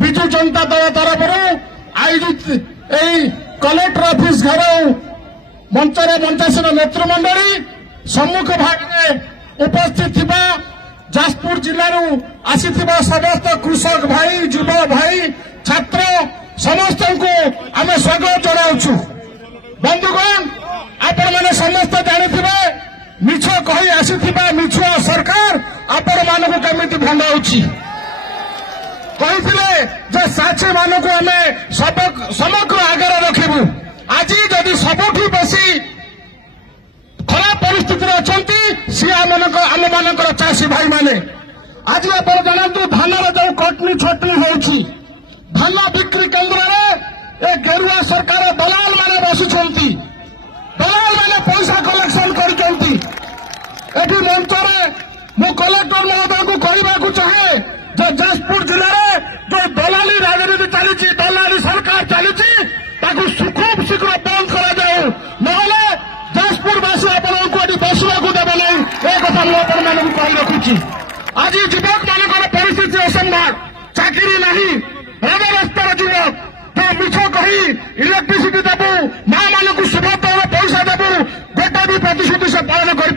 विजु जनता दल तरफ आयोजित collector office घर मंचर मंचासीन नेतृमंडली सम्मुख भाग में उपस्थित थिबा जाजपुर जिलू आसी समस्त कृषक भाई युवा भाई छात्र समस्त को आम स्वागत जनाऊँ। बंधुगण आपण मैंने समस्त जानी मिछ कही आसी मिछुआ सरकार आपण मानक केमिति भंगाऊँची कही साक्षी मानक आम समग्र आगे रखू। आज जदि सबुठी बेसी खराब परिस्थिति अच्छा सी आम मानकर चाषी भाई माने आज आप जानतु धान जो कटनी छटनी होती धान बिक्री केन्द्र में गेरुआ सरकार दलाल माने बसुंट दलाल माने पैसा कलेक्शन करती मंच मु कलेक्टर महोदय को कहवाक चाहे जाजपुर जिले में जो दलाली राजनीति चली दलाली सरकार चली खूब शीघ्र बंद कर जाजपुरवासी आपको बसवाक देवे ना एक कथा मुझे कही रखुची। आज युवक मान परिस्थिति असंभाव चाकरी नहीं रास्तार युवक जो मिछ कही इलेक्ट्रिसिटी देवु माँ मान सुभद्र पैसा देवु गोटे भी प्रतिश्रुति से पालन कर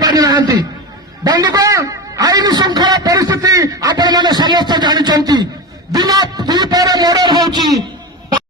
बंधुगण आईन श्रृंखला परिस्थिति आपण मैंने समस्त जानते दिन द्विपर मर्डर होची